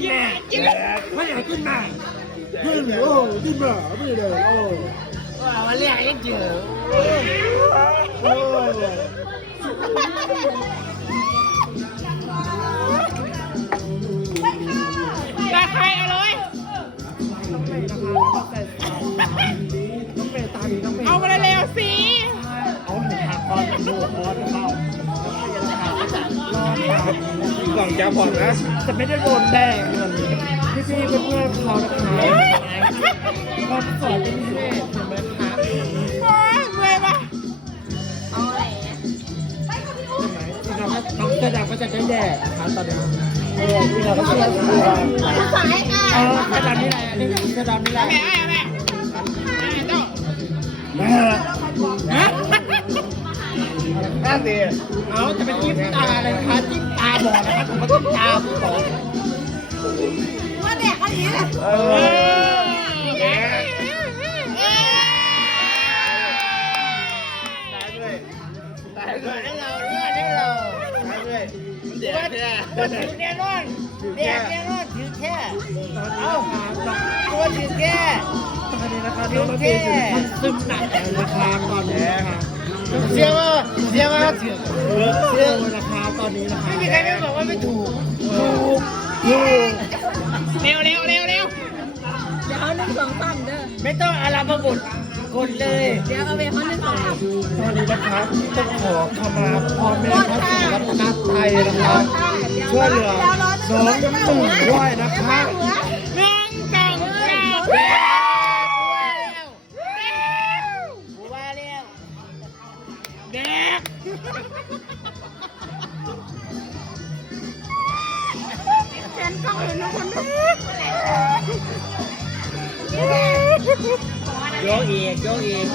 ขึ้นมาไม่อยากขึ้นมาขึ้นโอ้ขึ้นมาไม่ได้โอ้วันแรกยังเจอโอ้ตาใครเอาเลยเอาไปเร็วสิ เอาหนึ่งหักคอนดูคอนเข้าก่อนจะผ่อนนะจะไม่ได้โดนแดงพี่เพื่อนเขานะคะความสวยเป็นพิเศษเห็นไหมคะ โอ้ยเมื่อยปะ ใช่ไหมที่เราน้องเสื้อดำก็จะได้แดดนะคะตอนนี้ที่เราก็เสื้อสีแดงเสื้อดำนี่แหละนี่เสื้อดำนี่แหละ แม่แม่เจ้า น่าดีเอาจะเป็นจิ้มตาเลยนะคะจิ้มตาบอดนะคะผมก็จิ้มตาบอด ว่าแดกอะไรเนี่ย ตายด้วยให้เราเลือดให้เราตายด้วยเดี๋ยวถือแน่นอนเดี๋ยวแน่นอนถือแค่เอาตัวถือแค่ตอนนี้นะคะน้องมาเป็นอยู่ในขั้นซึมหนักเลยนะคะตอนนี้นะคะเชื่อว่าถือราคาตอนนี้นะคะไม่มีใครไม่บอกว่าไม่ถูกถูก เร็ว เดี๋ยว1 2 3เด้อ ไม่ต้องอาราบบุตรกดเลย เดี๋ยวเอาไปเขา1 2 3 ตอนนี้นะครับต้องขอขมาพ่อแม่พระศรีรัตนตรัยนะคะช่วยเหลือน้องน้ำตุ่มด้วยนะคะ น้องจังจัง ว่าแล้ว เด็ก แขนกล้องเห็นนะคนนึง โยกอีก